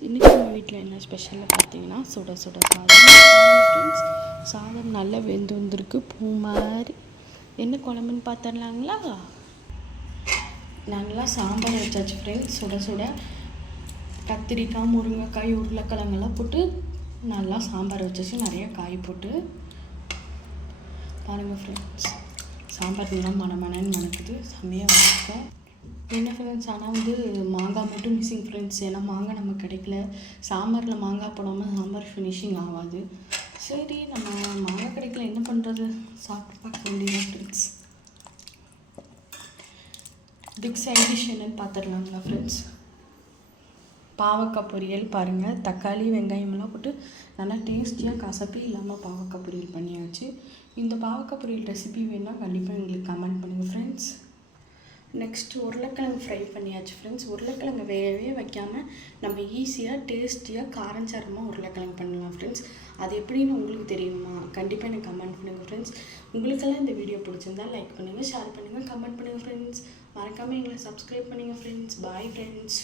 இன்றைக்கி நம்ம வீட்டில் என்ன ஸ்பெஷல்னு பார்த்தீங்கன்னா சுட சுட சாதம் ஃப்ரெண்ட்ஸ். சாதம் நல்லா வெந்து வந்திருக்கு, பூ மாதிரி. என்ன குழம்புன்னு பார்த்துடலாங்களா? நல்லா சாம்பார் வச்சாச்சு ஃப்ரெண்ட்ஸ். சுட சுட கத்திரிக்காய், முருங்கைக்காய், உருளைக்கிழங்கெல்லாம் போட்டு நல்லா சாம்பார் வச்சாச்சு, நிறைய காய் போட்டு. பாருங்கள் ஃப்ரெண்ட்ஸ், சாம்பார் நல்லா மணமணன்னு மணக்குது, செம்மையாக வச்சுருக்கோம். என்ன ஃப்ரெண்ட்ஸ், ஆனால் மாங்காய் மட்டும் மிஸ்ஸிங் ஃப்ரெண்ட்ஸ். ஏன்னா மாங்காய் நமக்கு கிடைக்கல. சாம்பாரில் மாங்காய் போடாமல் சாம்பார் ஃபினிஷிங் ஆகாது. சரி, நம்ம மாங்காய் கிடைக்கல, என்ன பண்ணுறது, சாப்பிட்டு பார்க்க வேண்டியது ஃப்ரெண்ட்ஸ். பிக் சைட் டிஷ் என்னன்னு பார்த்துடலாங்களா ஃப்ரெண்ட்ஸ்? பாவக்காய் பொரியல் பாருங்கள். தக்காளி வெங்காயமெல்லாம் போட்டு நல்லா டேஸ்டியாக கசப்பி இல்லாமல் பாவக்காய் பொரியல் பண்ணியாச்சு. இந்த பாவக்காய் பொரியல் ரெசிபி வேணால் கண்டிப்பாக எங்களுக்கு கமெண்ட் பண்ணுங்கள் ஃப்ரெண்ட்ஸ். நெக்ஸ்ட் உருளைக்கிழங்கு ஃப்ரை பண்ணியாச்சு ஃப்ரெண்ட்ஸ். உருளைக்கிழங்கு வேகவே வைக்காமல் நம்ம ஈஸியாக டேஸ்டியாக காரஞ்சாரமாக உருளைக்கிழங்கு பண்ணலாம் ஃப்ரெண்ட்ஸ். அது எப்படின்னு உங்களுக்கு தெரியுமா? கண்டிப்பாக எனக்கு கமெண்ட் பண்ணுங்கள் ஃப்ரெண்ட்ஸ். உங்களுக்கெல்லாம் இந்த வீடியோ பிடிச்சிருந்தா லைக் பண்ணுங்கள், ஷேர் பண்ணுங்கள், கமெண்ட் பண்ணுங்கள் ஃப்ரெண்ட்ஸ். மறக்காமல் எங்களை சப்ஸ்கிரைப் பண்ணுங்கள் ஃப்ரெண்ட்ஸ். Bye friends.